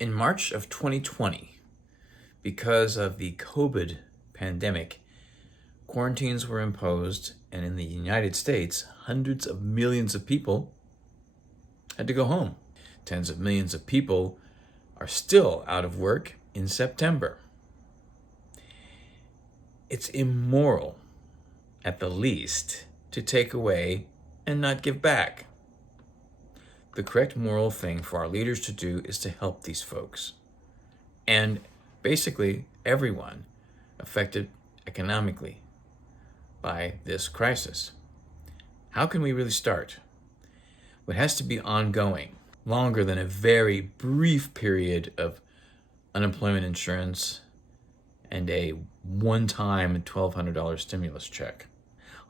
In March of 2020, because of the COVID pandemic, quarantines were imposed, and in the United States, hundreds of millions of people had to go home. Tens of millions of people are still out of work in September. It's immoral, at the least, to take away and not give back. The correct moral thing for our leaders to do is to help these folks. And basically everyone affected economically by this crisis. How can we really start? Well, it has to be ongoing, longer than a very brief period of unemployment insurance and a one-time $1,200 stimulus check.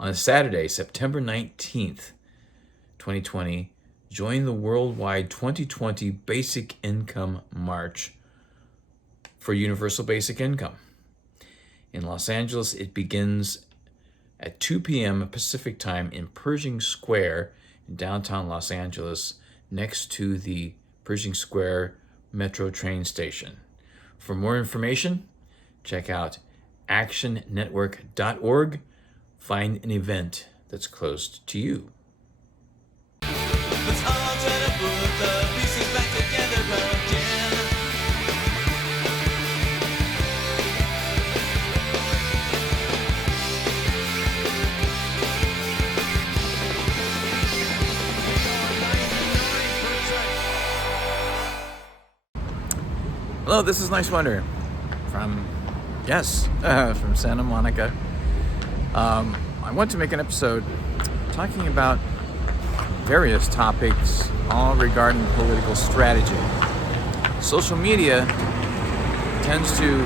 On Saturday, September 19th, 2020, join the worldwide 2020 Basic Income March for Universal Basic Income. In Los Angeles, it begins at 2 p.m. Pacific Time in Pershing Square in downtown Los Angeles, next to the Pershing Square Metro train station. For more information, check out actionnetwork.org. Find an event that's close to you. Let's all try to put the pieces back together again. Hello, this is Niswander from Santa Monica. I want to make an episode talking about various topics, all regarding political strategy. Social media tends to,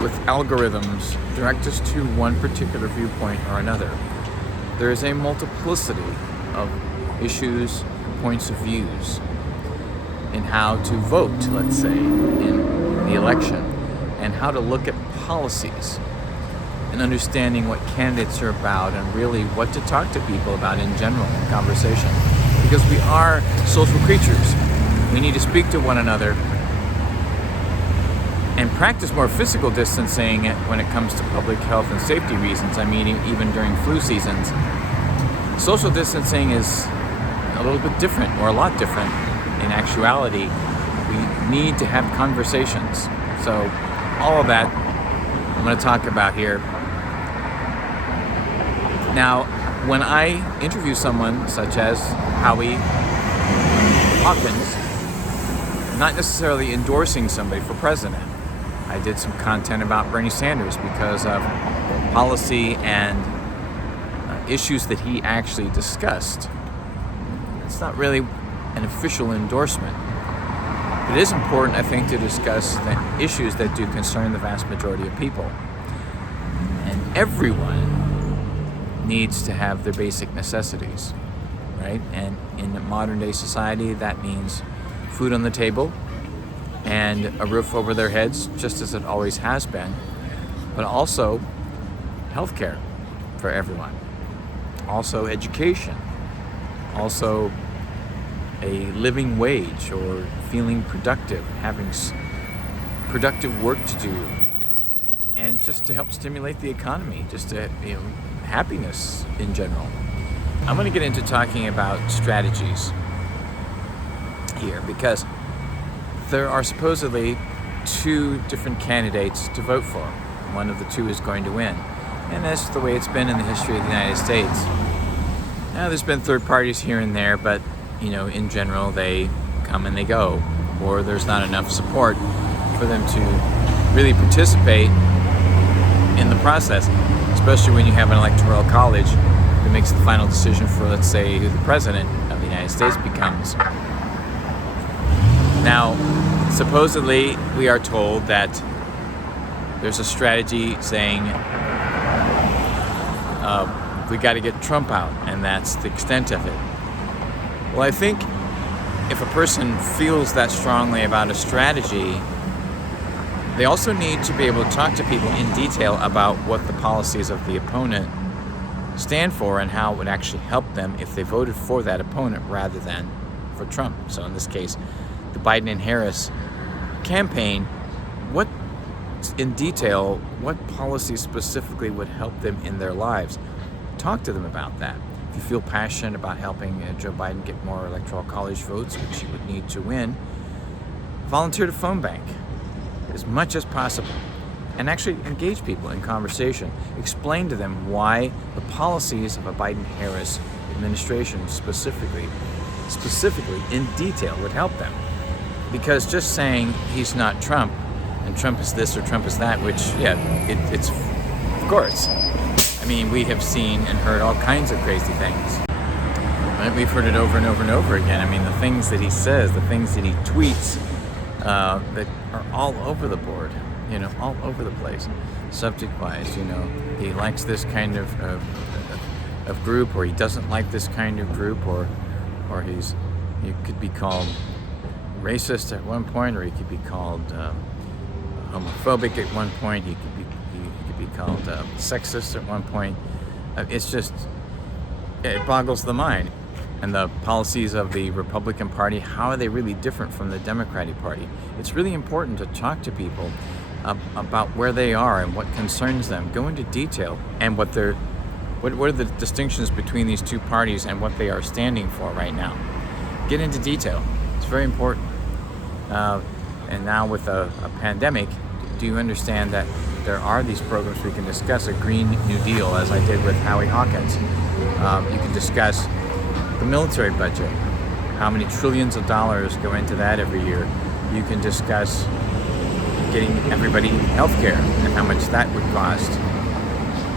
with algorithms, direct us to one particular viewpoint or another. There is a multiplicity of issues, points of views in how to vote, let's say, in the election, and how to look at policies, and understanding what candidates are about and really what to talk to people about in general in conversation. Because we are social creatures. We need to speak to one another and practice more physical distancing when it comes to public health and safety reasons. I mean, even during flu seasons. Social distancing is a little bit different, or a lot different. In actuality, we need to have conversations. So all of that I'm going to talk about here. Now, when I interview someone such as Howie Hawkins, I'm not necessarily endorsing somebody for president. I did some content about Bernie Sanders because of policy and issues that he actually discussed. It's not really an official endorsement. It is important, I think, to discuss the issues that do concern the vast majority of people. And everyone needs to have their basic necessities, right? And in modern day society, that means food on the table and a roof over their heads, just as it always has been, but also healthcare for everyone, also education, also a living wage, or feeling productive, having productive work to do, and just to help stimulate the economy, just to, happiness in general. I'm going to get into talking about strategies here because there are supposedly two different candidates to vote for. One of the two is going to win, and that's the way it's been in the history of the United States. Now, there's been third parties here and there, but in general, they come and they go, or there's not enough support for them to really participate in the process, especially when you have an electoral college that makes the final decision for, let's say, who the president of the United States becomes. Now, supposedly, we are told that there's a strategy saying we got to get Trump out, and that's the extent of it. Well, I think if a person feels that strongly about a strategy, they also need to be able to talk to people in detail about what the policies of the opponent stand for and how it would actually help them if they voted for that opponent rather than for Trump. So in this case, the Biden and Harris campaign, what in detail, what policies specifically would help them in their lives? Talk to them about that. If you feel passionate about helping Joe Biden get more electoral college votes, which he would need to win, volunteer to phone bank as much as possible and actually engage people in conversation. Explain to them why the policies of a Biden-Harris administration specifically in detail would help them. Because just saying he's not Trump and Trump is this or Trump is that, which, it's of course. I mean, we have seen and heard all kinds of crazy things. Right? We've heard it over and over and over again. I mean, the things that he says, the things that he tweets, that are all over the board, all over the place, subject-wise. He likes this kind of group, or he doesn't like this kind of group, or he could be called racist at one point, or he could be called homophobic at one point. He could be called sexist at one point. It boggles the mind. And the policies of the Republican Party, how are they really different from the Democratic Party? It's really important to talk to people about where they are and what concerns them. Go into detail and what are the distinctions between these two parties and what they are standing for right now. Get into detail. It's very important. And now with a pandemic, do you understand that there are these programs we can discuss? A Green New Deal, as I did with Howie Hawkins. You can discuss the military budget, how many trillions of dollars go into that every year. You can discuss getting everybody health care and how much that would cost.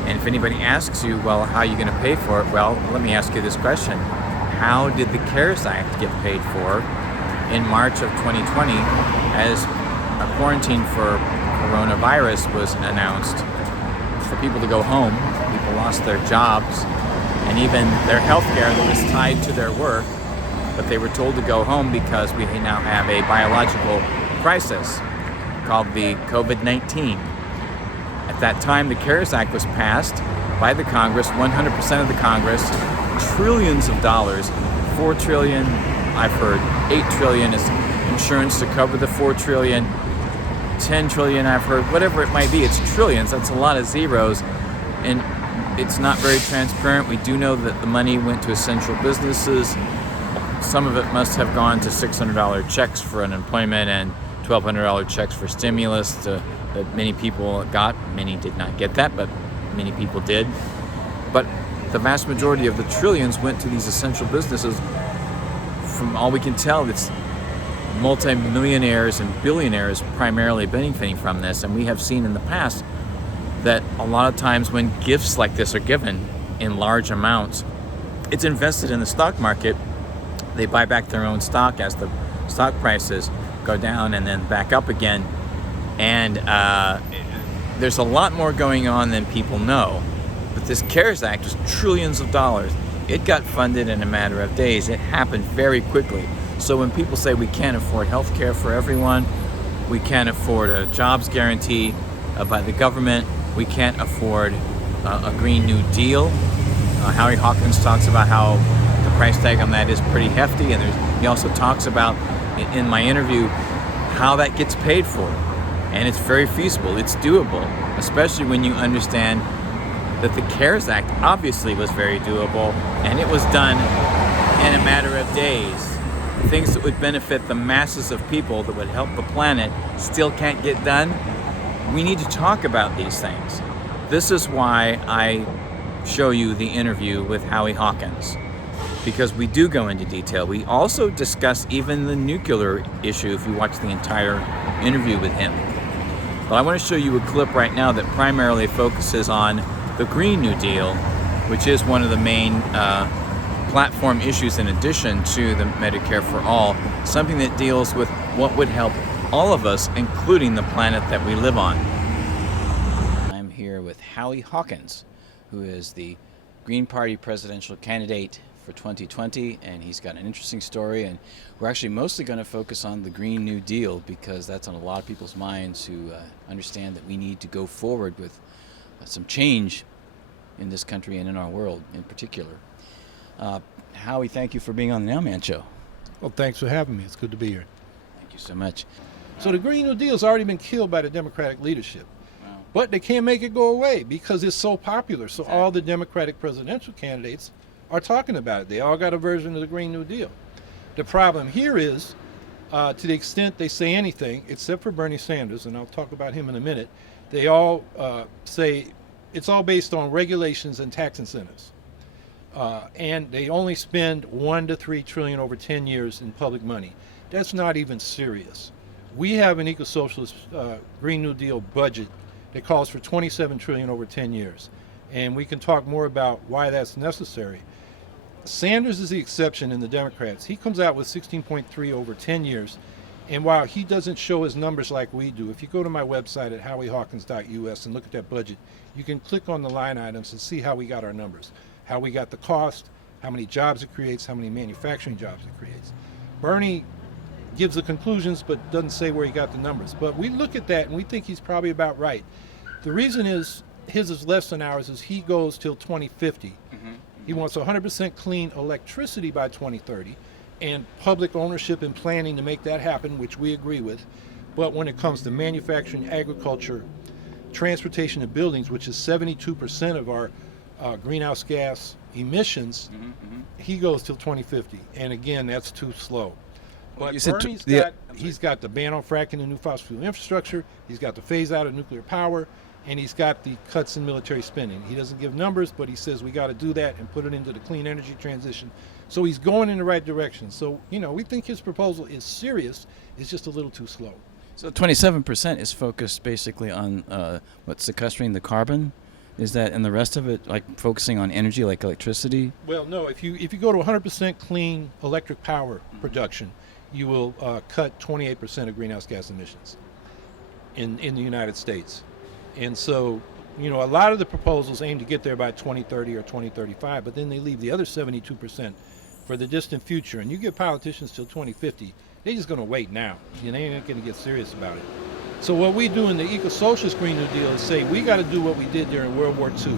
And if anybody asks you, well, how are you going to pay for it? Well, let me ask you this question. How did the CARES Act get paid for in March of 2020 as a quarantine for coronavirus was announced for people to go home? People lost their jobs and even their health care that was tied to their work, but they were told to go home because we now have a biological crisis called the COVID-19. At that time, the CARES Act was passed by the Congress, 100% of the Congress, trillions of dollars, $4 trillion, I've heard 8 trillion is insurance to cover the 4 trillion, 10 trillion I've heard, whatever it might be, it's trillions, that's a lot of zeros, and it's not very transparent. We do know that the money went to essential businesses. Some of it must have gone to $600 checks for unemployment and $1,200 checks for stimulus that many people got. Many did not get that, but many people did. But the vast majority of the trillions went to these essential businesses. From all we can tell, it's multimillionaires and billionaires primarily benefiting from this. And we have seen in the past that a lot of times when gifts like this are given in large amounts, it's invested in the stock market. They buy back their own stock as the stock prices go down and then back up again. And there's a lot more going on than people know. But this CARES Act was trillions of dollars. It got funded in a matter of days. It happened very quickly. So when people say we can't afford health care for everyone, we can't afford a jobs guarantee by the government, we can't afford a Green New Deal. Howie Hawkins talks about how the price tag on that is pretty hefty, and he also talks about, in my interview, how that gets paid for. And it's very feasible, it's doable, especially when you understand that the CARES Act obviously was very doable, and it was done in a matter of days. The things that would benefit the masses of people, that would help the planet, still can't get done. We need to talk about these things. This is why I show you the interview with Howie Hawkins, because we do go into detail. We also discuss even the nuclear issue if you watch the entire interview with him. But I want to show you a clip right now that primarily focuses on the Green New Deal, which is one of the main platform issues in addition to the Medicare for All, something that deals with what would help all of us, including the planet that we live on. I'm here with Howie Hawkins, who is the Green Party presidential candidate for 2020, and he's got an interesting story, and we're actually mostly going to focus on the Green New Deal because that's on a lot of people's minds who understand that we need to go forward with some change in this country and in our world in particular. Howie, thank you for being on the Nowman Show. Well, thanks for having me. It's good to be here. Thank you so much. So the Green New Deal has already been killed by the Democratic leadership. Wow. But they can't make it go away because it's so popular. So Exactly. all the Democratic presidential candidates are talking about it. They all got a version of the Green New Deal. The problem here is, to the extent they say anything, except for Bernie Sanders, and I'll talk about him in a minute, they all say it's all based on regulations and tax incentives. And they only spend 1 to 3 trillion over 10 years in public money. That's not even serious. We have an eco-socialist Green New Deal budget that calls for 27 trillion over 10 years. And we can talk more about why that's necessary. Sanders is the exception in the Democrats. He comes out with 16.3 over 10 years. And while he doesn't show his numbers like we do, if you go to my website at howiehawkins.us and look at that budget, you can click on the line items and see how we got our numbers, how we got the cost, how many jobs it creates, how many manufacturing jobs it creates. Bernie gives the conclusions but doesn't say where he got the numbers. But we look at that and we think he's probably about right. The reason is his is less than ours is he goes till 2050. He wants 100% clean electricity by 2030 and public ownership and planning to make that happen, which we agree with. But when it comes to manufacturing, agriculture, transportation, and buildings, which is 72% of our greenhouse gas emissions, he goes till 2050. And again, that's too slow. But You said Bernie's yeah. he's got the ban on fracking and new fossil fuel infrastructure. He's got the phase out of nuclear power. And he's got the cuts in military spending. He doesn't give numbers, but he says we got to do that and put it into the clean energy transition. So he's going in the right direction. So, we think his proposal is serious. It's just a little too slow. So 27% is focused basically on sequestering the carbon. Is that, and the rest of it like focusing on energy, like electricity? Well, no. If you go to 100% clean electric power production, you will cut 28% of greenhouse gas emissions in the United States. And so, a lot of the proposals aim to get there by 2030 or 2035, but then they leave the other 72% for the distant future. And you give politicians till 2050, they're just going to wait now. They ain't going to get serious about it. So what we do in the eco-socialist Green New Deal is say we got to do what we did during World War II,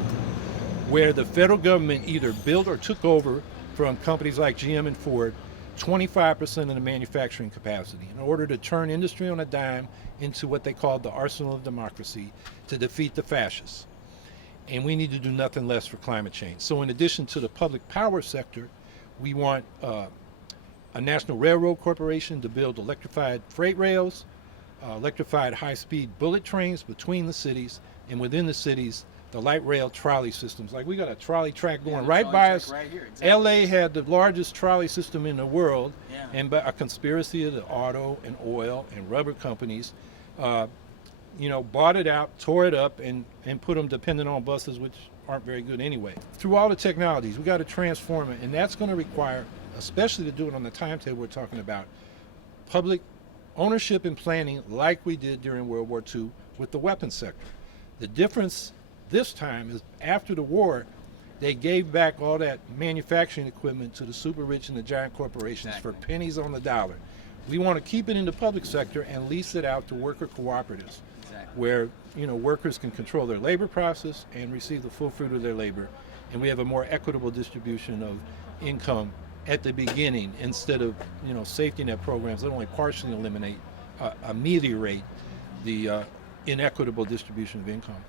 where the federal government either built or took over from companies like GM and Ford 25% of the manufacturing capacity in order to turn industry on a dime into what they called the arsenal of democracy to defeat the fascists. And we need to do nothing less for climate change. So in addition to the public power sector, we want a national railroad corporation to build electrified freight rails, electrified high-speed bullet trains between the cities, and within the cities, the light rail trolley systems. Like we got a trolley track going right by us. Right here, exactly. LA had the largest trolley system in the world, Yeah. and by a conspiracy of the auto and oil and rubber companies, bought it out, tore it up, and put them dependent on buses, which aren't very good anyway. Through all the technologies, we got to transform it, and that's going to require, especially to do it on the timetable we're talking about, public ownership and planning like we did during World War II with the weapons sector. The difference this time is after the war, they gave back all that manufacturing equipment to the super rich and the giant corporations for pennies on the dollar. We want to keep it in the public sector and lease it out to worker cooperatives, where workers can control their labor process and receive the full fruit of their labor. And we have a more equitable distribution of income at the beginning instead of safety net programs that only partially ameliorate the inequitable distribution of income.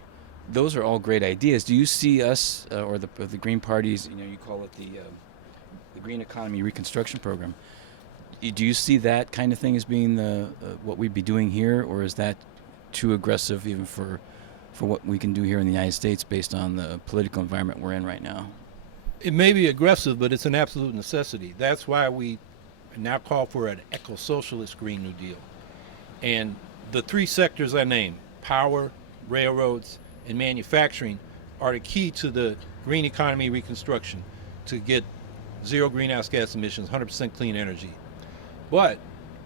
Those are all great ideas. Do you see us or the Green parties? You call it the Green Economy Reconstruction Program. Do you see that kind of thing as being the what we'd be doing here, or is that too aggressive even for what we can do here in the United States based on the political environment we're in right now? It may be aggressive, but it's an absolute necessity. That's why we now call for an eco-socialist Green New Deal. And the 3 sectors I named, power, railroads, and manufacturing, are the key to the green economy reconstruction to get zero greenhouse gas emissions, 100% clean energy. But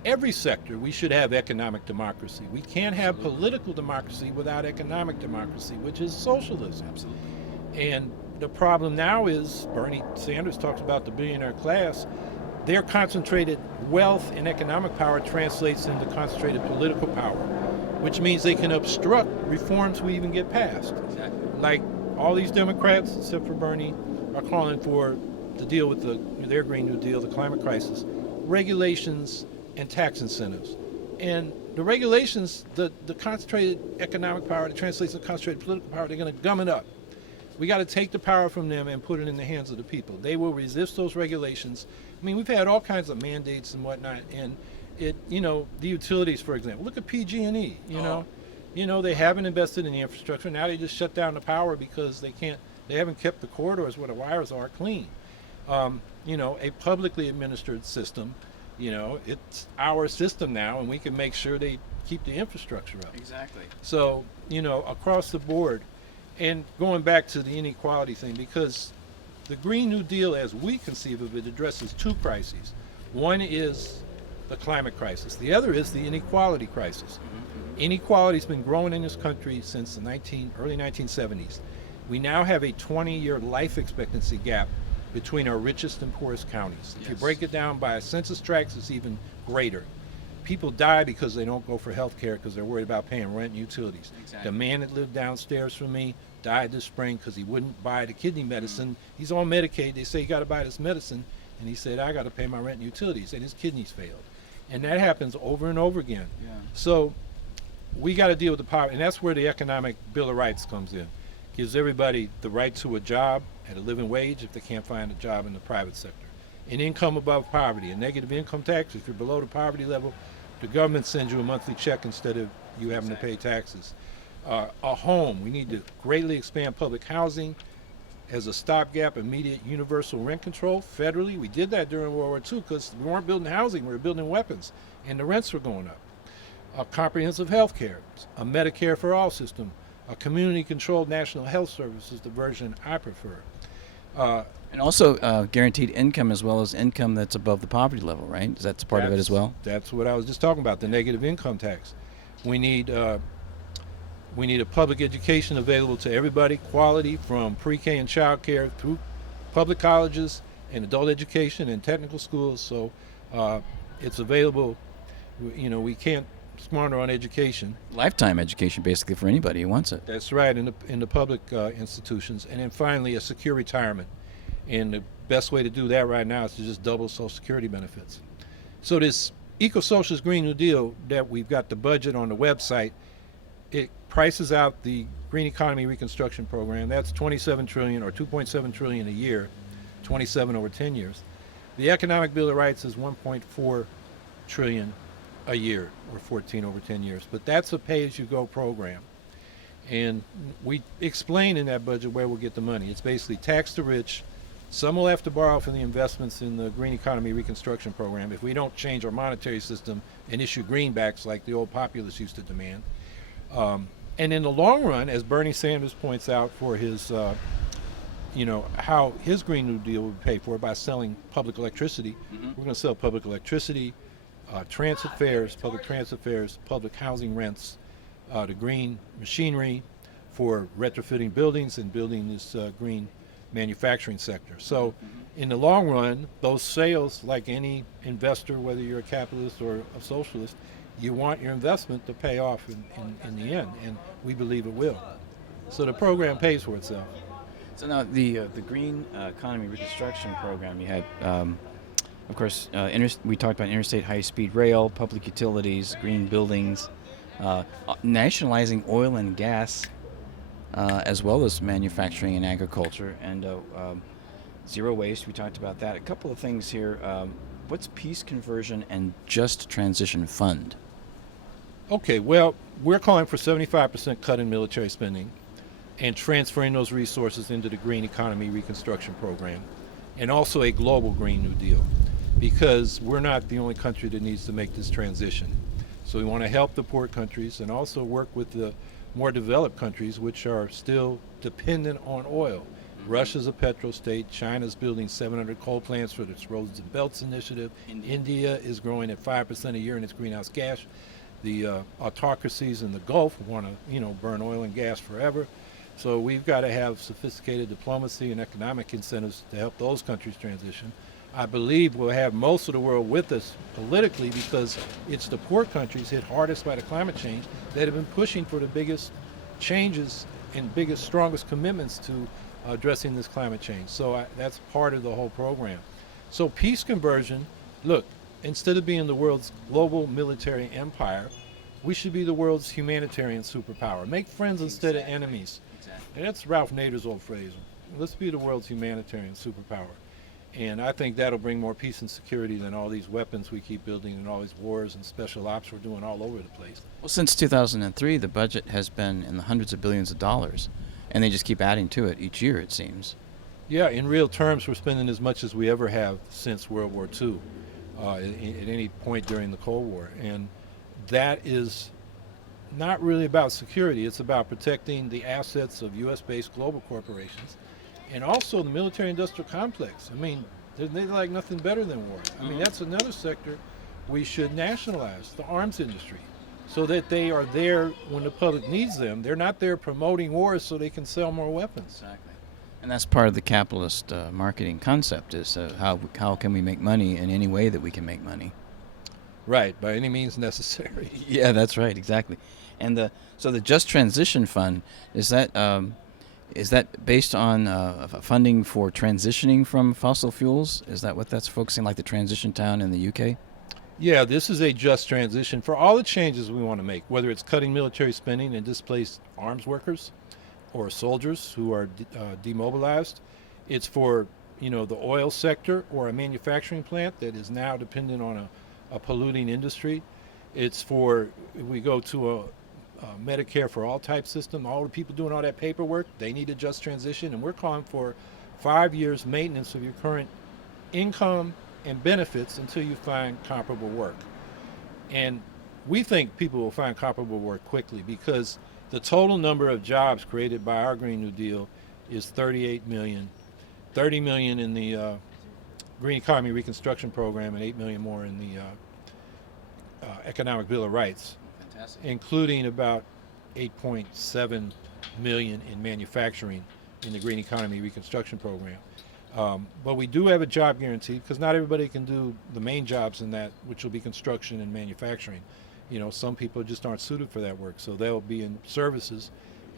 every sector, we should have economic democracy. We can't have political democracy without economic democracy, which is socialism. Absolutely. And the problem now is, Bernie Sanders talks about the billionaire class, their concentrated wealth and economic power translates into concentrated political power, which means they can obstruct reforms we even get passed. Exactly. Like all these Democrats, except for Bernie, are calling for to deal with their Green New Deal, the climate crisis, regulations and tax incentives. And the regulations, the concentrated economic power that translates to concentrated political power, they're going to gum it up. We got to take the power from them and put it in the hands of the people. They will resist those regulations. I mean, we've had all kinds of mandates and whatnot, and the utilities, for example. Look at PG&E. They haven't invested in the infrastructure. Now they just shut down the power because they haven't kept the corridors where the wires are clean. A publicly administered system. It's our system now, and we can make sure they keep the infrastructure up. Exactly. So, across the board, and going back to the inequality thing, because the Green New Deal, as we conceive of it, addresses two crises. One is the climate crisis. The other is the inequality crisis. Inequality's been growing in this country since the early 1970s. We now have a 20-year life expectancy gap between our richest and poorest counties. If you break it down by census tracts, it's even greater. People die because they don't go for health care because they're worried about paying rent and utilities. Exactly. The man that lived downstairs from me died this spring because he wouldn't buy the kidney medicine. He's on Medicaid. They say you got to buy this medicine, and he said, I got to pay my rent and utilities, and his kidneys failed. And that happens over and over again. Yeah. So we got to deal with the poverty, and that's where the Economic Bill of Rights comes in. Gives everybody the right to a job at a living wage if they can't find a job in the private sector. An income above poverty, a negative income tax. If you're below the poverty level, the government sends you a monthly check instead of you having to pay taxes. A home. We need to greatly expand public housing as a stopgap, immediate universal rent control federally. We did that during World War II because we weren't building housing, we were building weapons, and the rents were going up. A comprehensive health care, a Medicare for all system, a community-controlled national health service is the version I prefer. And also guaranteed income as well as income that's above the poverty level, right? Is that part of it as well? That's what I was just talking about, the negative income tax. We need a public education available to everybody, quality from pre-K and child care through public colleges and adult education and technical schools. So it's available. We can't squander on education. Lifetime education, basically, for anybody who wants it. That's right, in the public institutions. And then finally, a secure retirement. And the best way to do that right now is to just double Social Security benefits. So this Eco-Socialist Green New Deal that we've got the budget on the website, it prices out the Green Economy Reconstruction Program. That's $27 trillion or $2.7 trillion a year, 27 over 10 years. The Economic Bill of Rights is $1.4 trillion a year, or 14 over 10 years. But that's a pay-as-you-go program. And we explain in that budget where we'll get the money. It's basically tax the rich. Some will have to borrow from the investments in the Green Economy Reconstruction Program if we don't change our monetary system and issue greenbacks like the old populists used to demand. And in the long run, as Bernie Sanders points out for his, how his Green New Deal would pay for it by selling public electricity. We're going to sell public electricity, transit fares, public transit fares, public housing rents, the green machinery for retrofitting buildings and building this green manufacturing sector. So in the long run, those sales, like any investor, whether you're a capitalist or a socialist, you want your investment to pay off in the end, and we believe it will. So the program pays for itself. So now the Green Economy Reconstruction Program, you had, of course, we talked about interstate high-speed rail, public utilities, green buildings, nationalizing oil and gas, as well as manufacturing and agriculture, and zero waste. We talked about that. A couple of things here. What's Peace Conversion and Just Transition Fund? Okay, well, we're calling for 75% cut in military spending and transferring those resources into the Green Economy Reconstruction Program, and also a global Green New Deal, because we're not the only country that needs to make this transition. So we want to help the poor countries and also work with the more developed countries which are still dependent on oil. Russia's a petro state. China's building 700 coal plants for its Roads and Belts initiative. India is growing at 5% a year in its greenhouse gas. The autocracies in the Gulf want to, burn oil and gas forever. So we've got to have sophisticated diplomacy and economic incentives to help those countries transition. I believe we'll have most of the world with us politically because it's the poor countries hit hardest by the climate change that have been pushing for the biggest changes and biggest, strongest commitments to addressing this climate change. So that's part of the whole program. So peace conversion, look, instead of being the world's global military empire, we should be the world's humanitarian superpower. Make friends instead of enemies. Exactly. And that's Ralph Nader's old phrase. Let's be the world's humanitarian superpower. And I think that'll bring more peace and security than all these weapons we keep building and all these wars and special ops we're doing all over the place. Well, since 2003, the budget has been in the hundreds of billions of dollars, and they just keep adding to it each year, it seems. Yeah, in real terms, we're spending as much as we ever have since World War II, at any point during the Cold War. And that is not really about security. It's about protecting the assets of U.S.-based global corporations and also the military-industrial complex. I mean, they like nothing better than war. I mean, that's another sector we should nationalize, the arms industry, so that they are there when the public needs them. They're not there promoting wars so they can sell more weapons. Exactly. And that's part of the capitalist marketing concept is how can we make money in any way that we can make money. Right, by any means necessary. Yeah, that's right, exactly. And so the Just Transition Fund, is that based on funding for transitioning from fossil fuels? Is that what that's focusing, like the transition town in the UK? Yeah, this is a just transition for all the changes we want to make, whether it's cutting military spending and displaced arms workers or soldiers who are demobilized. It's for, the oil sector or a manufacturing plant that is now dependent on a polluting industry. It's for, we go to a Medicare for all type system, all the people doing all that paperwork, they need a just transition, and we're calling for 5 years maintenance of your current income and benefits until you find comparable work. And we think people will find comparable work quickly because the total number of jobs created by our Green New Deal is 38 million, 30 million in the Green Economy Reconstruction Program and 8 million more in the Economic Bill of Rights, including about 8.7 million in manufacturing in the Green Economy Reconstruction Program. But we do have a job guarantee because not everybody can do the main jobs in that, which will be construction and manufacturing. Some people just aren't suited for that work, so they'll be in services.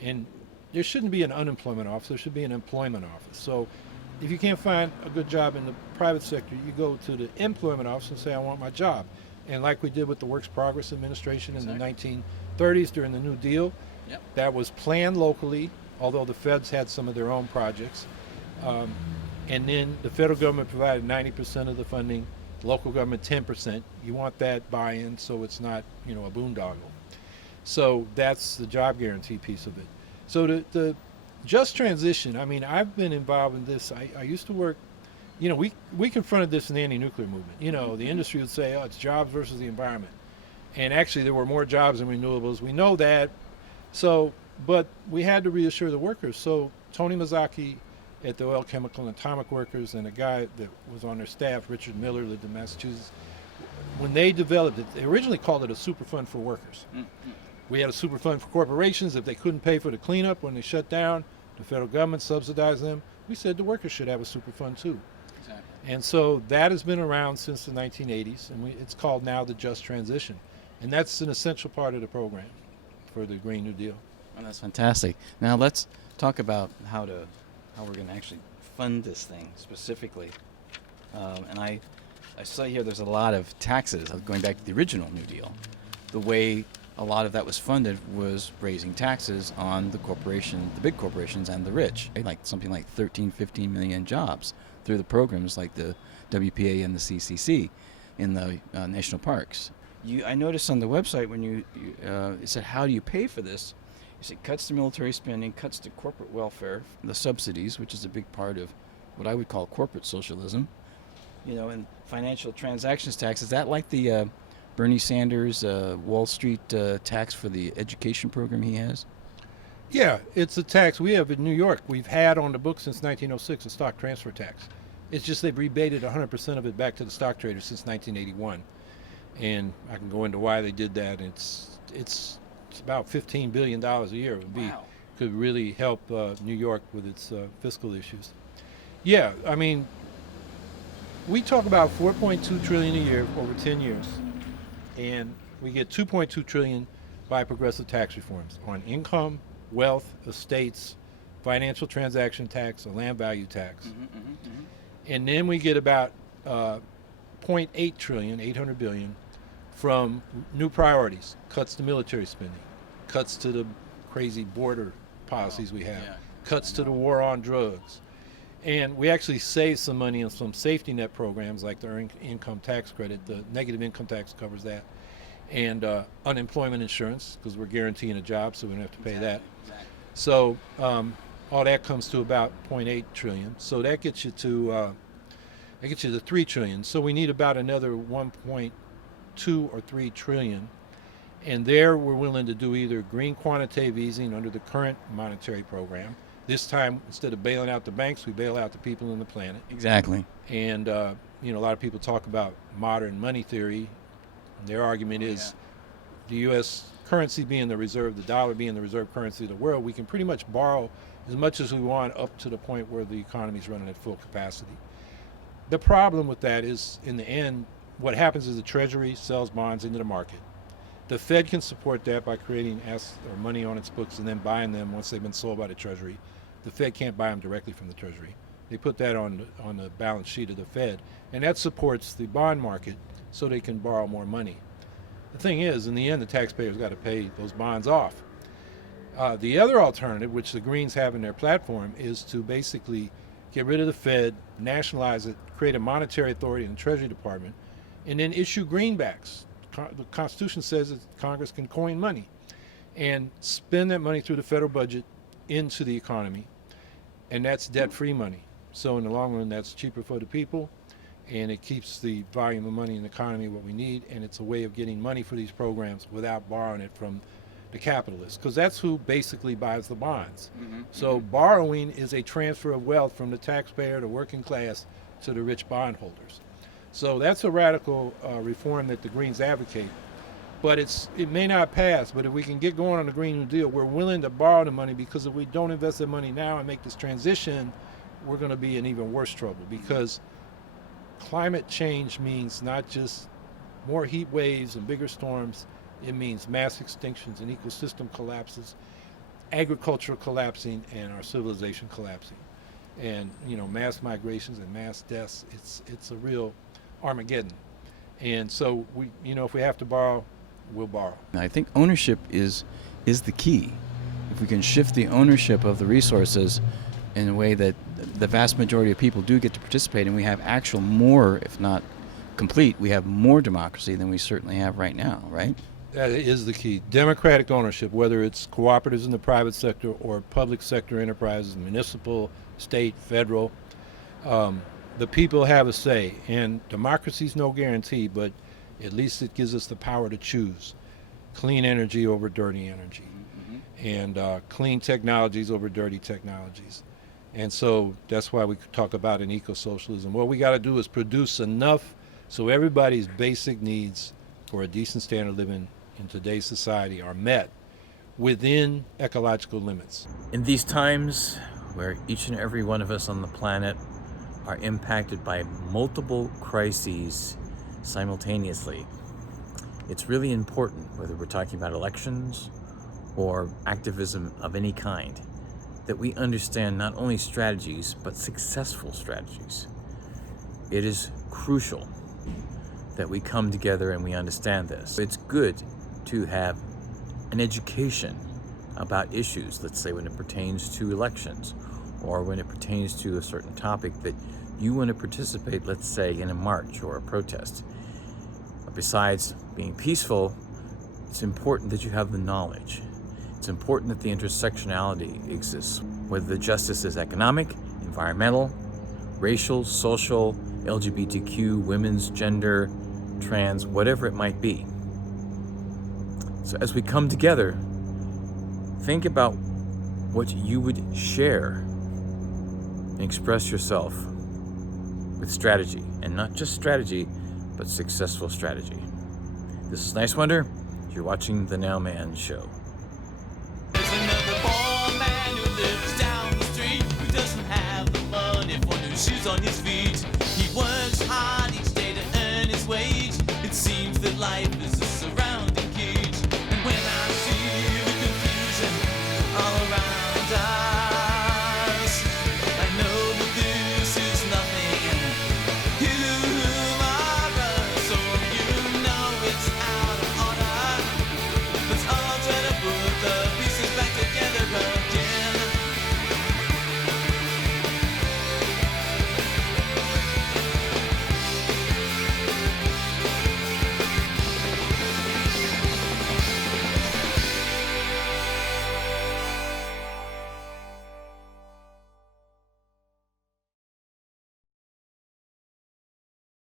And there shouldn't be an unemployment office, there should be an employment office. So if you can't find a good job in the private sector, you go to the employment office and say, I want my job. And like we did with the Works Progress Administration in the 1930s during the New Deal, that was planned locally, although the feds had some of their own projects. And then the federal government provided 90% of the funding, local government 10%. You want that buy-in so it's not, a boondoggle. So that's the job guarantee piece of it. So the just transition, I mean, I've been involved in this. I used to work, we confronted this in the anti-nuclear movement. The industry would say, oh, it's jobs versus the environment. And actually there were more jobs in renewables. We know that. So, but we had to reassure the workers. So Tony Mazzocchi at the Oil, Chemical, and Atomic Workers, and a guy that was on their staff, Richard Miller, lived in Massachusetts. When they developed it, they originally called it a super fund for workers. We had a super fund for corporations. If they couldn't pay for the cleanup when they shut down, the federal government subsidized them. We said the workers should have a super fund too. Exactly. And so that has been around since the 1980s, and it's called now the Just Transition. And that's an essential part of the program for the Green New Deal. Oh, that's fantastic. Now let's talk about how we're going to actually fund this thing specifically. And I saw here there's a lot of taxes, going back to the original New Deal. The way a lot of that was funded was raising taxes on the big corporations and the rich. Like something like 15 million jobs through the programs like the WPA and the CCC in the national parks. I noticed on the website when it said, how do you pay for this? You said cuts to military spending, cuts to corporate welfare, the subsidies, which is a big part of what I would call corporate socialism, and financial transactions tax. Is that like the Bernie Sanders Wall Street tax for the education program he has? Yeah, it's a tax we have in New York. We've had on the books since 1906 a stock transfer tax. It's just they've rebated 100% of it back to the stock traders since 1981. And I can go into why they did that. It's about $15 billion a year. Could really help New York with its fiscal issues. Yeah, I mean, we talk about $4.2 trillion a year over 10 years, and we get $2.2 trillion by progressive tax reforms on income, wealth, estates, financial transaction tax, a land value tax. And then we get about 0.8 trillion, 800 billion, from new priorities, cuts to military spending, cuts to the crazy border policies we have, cuts to the war on drugs. And we actually saved some money on some safety net programs like the earned income tax credit. The negative income tax covers that. And unemployment insurance, because we're guaranteeing a job, so we don't have to pay that. Exactly. So all that comes to about 0.8 trillion. So that gets you to 3 trillion. So we need about another 1.2 or 3 trillion. And there we're willing to do either green quantitative easing under the current monetary program. This time, instead of bailing out the banks, we bail out the people on the planet. Exactly. And a lot of people talk about modern money theory. Their argument is the U.S. currency being the reserve, the dollar being the reserve currency of the world, we can pretty much borrow as much as we want up to the point where the economy is running at full capacity. The problem with that is, in the end, what happens is the Treasury sells bonds into the market. The Fed can support that by creating money on its books and then buying them once they've been sold by the Treasury. The Fed can't buy them directly from the Treasury. They put that on the balance sheet of the Fed, and that supports the bond market so they can borrow more money. The thing is, in the end, the taxpayers got to pay those bonds off. The other alternative, which the Greens have in their platform, is to basically get rid of the Fed, nationalize it, create a monetary authority in the Treasury Department, and then issue greenbacks. The Constitution says that Congress can coin money and spend that money through the federal budget into the economy, and that's debt-free money. So in the long run, that's cheaper for the people, and it keeps the volume of money in the economy what we need, and it's a way of getting money for these programs without borrowing it from the capitalists, because that's who basically buys the bonds. So borrowing is a transfer of wealth from the taxpayer, the working class, to the rich bondholders. So that's a radical reform that the Greens advocate. But it may not pass, but if we can get going on the Green New Deal, we're willing to borrow the money, because if we don't invest the money now and make this transition, we're going to be in even worse trouble, because climate change means not just more heat waves and bigger storms, it means mass extinctions and ecosystem collapses, agriculture collapsing, and our civilization collapsing. And mass migrations and mass deaths, it's a real Armageddon. And so if we have to borrow, we'll borrow. I think ownership is the key. If we can shift the ownership of the resources in a way that the vast majority of people do get to participate, and we have actual more, if not complete, we have more democracy than we certainly have right now, right? That is the key. Democratic ownership, whether it's cooperatives in the private sector or public sector enterprises, municipal, state, federal, the people have a say. And democracy's no guarantee, but at least it gives us the power to choose clean energy over dirty energy, and clean technologies over dirty technologies. And so that's why we talk about an eco-socialism. What we got to do is produce enough so everybody's basic needs for a decent standard of living in today's society are met within ecological limits. In these times where each and every one of us on the planet are impacted by multiple crises simultaneously, it's really important, whether we're talking about elections or activism of any kind, that we understand not only strategies, but successful strategies. It is crucial that we come together and we understand this. It's good to have an education about issues, let's say when it pertains to elections, or when it pertains to a certain topic that you want to participate, let's say in a march or a protest. Besides being peaceful, it's important that you have the knowledge. It's important that the intersectionality exists, whether the justice is economic, environmental, racial, social, LGBTQ, women's, gender, trans, whatever it might be. So as we come together, think about what you would share and express yourself with strategy, and not just strategy, but successful strategy. This is Niswander. You're watching The Nowman Show. There's another poor man who lives down the street, who doesn't have the money for new shoes on his feet. He works hard each day to earn his wage. It seems that life